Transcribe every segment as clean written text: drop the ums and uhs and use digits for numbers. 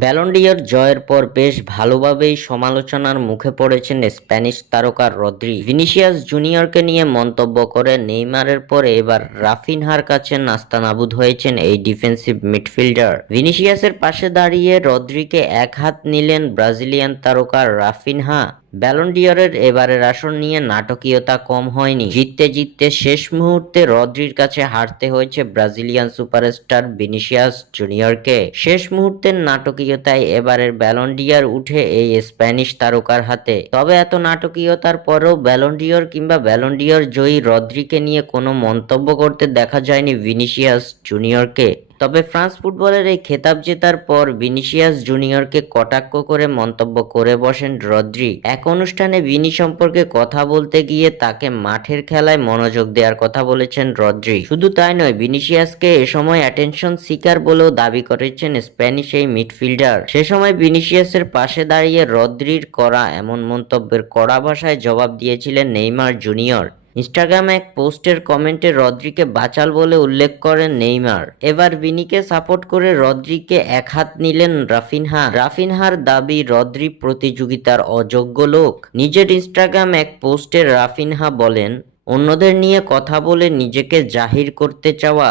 Ballon d'Or জয়ের পর বেশ ভালোভাবেই সমালোচনার মুখে পড়েছেন স্প্যানিশ তারকা রদ্রি। ভিনিসিয়াস জুনিয়রকে নিয়ে মন্তব্য করে নেইমারের পরে এবার রাফিনহার কাছে নাস্তানাবুদ হয়েছেন এই ডিফেন্সিভ মিডফিল্ডার। ভিনিসিয়াসের পাশে দাঁড়িয়ে রদ্রিকে এক হাত নিলেন ব্রাজিলিয়ান তারকা রাফিনহা। ব্যালন ডি'অরের এবারের আসর নিয়ে নাটকীয়তা কম হয়নি। জিততে জিততে শেষ মুহূর্তে রদ্রির কাছে হারতে হয়েছে ব্রাজিলিয়ান সুপারস্টার ভিনিসিয়াস জুনিয়রকে। শেষ মুহূর্তের নাটকীয়তায় এবারের ব্যালন ডি'অর উঠে এই স্প্যানিশ তারকার হাতে। তবে এত নাটকীয়তার পরেও ব্যালন ডি'অর কিংবা ব্যালন ডি'অর জয়ী রদ্রিকে নিয়ে কোনো মন্তব্য করতে দেখা যায়নি ভিনিসিয়াস জুনিয়রকে। তবে ফ্রান্স ফুটবলের এই খেতাব জেতার পর ভিনিসিয়াস জুনিয়রকে কটাক্ষ করে মন্তব্য করে বসেন রদ্রি। এক অনুষ্ঠানে ভিনি সম্পর্কে কথা বলতে গিয়ে তাকে মাঠের খেলায় মনোযোগ দেওয়ার কথা বলেছেন রদ্রি। শুধু তাই নয়, ভিনিসিয়াসকে এ সময় অ্যাটেনশন সিকার বলেও দাবি করেছেন স্প্যানিশ এই মিডফিল্ডার। সে সময় ভিনিসিয়াসের পাশে দাঁড়িয়ে রদ্রির করা এমন মন্তব্যের কড়া ভাষায় জবাব দিয়েছিলেন নেইমার জুনিয়র। ইনস্টাগ্রামে এক পোস্টের কমেন্টে রদ্রিকে বাচাল বলে উল্লেখ করেন নেইমার। এবার ভিনিকে সাপোর্ট করে রদ্রিকে এক হাত নিলেন রাফিনহা। রাফিনহার দাবি রদ্রি প্রতিযোগিতার অযোগ্য লোক। নিজের ইনস্টাগ্রাম এক পোস্টে রাফিনহা বলেন, অন্যদের নিয়ে কথা বলে নিজেকে জাহির করতে চাওয়া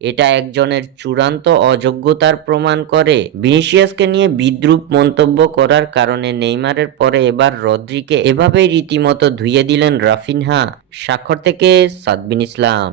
এটা একজনের চূড়ান্ত অযোগ্যতার প্রমাণ করে। ভিনিসিয়াসকে নিয়ে বিদ্রূপ মন্তব্য করার কারণে নেইমারের পরে এবার রদ্রিকে এভাবেই রীতিমতো ধুয়ে দিলেন রাফিনহা। স্বাক্ষর থেকে সাদবিন ইসলাম।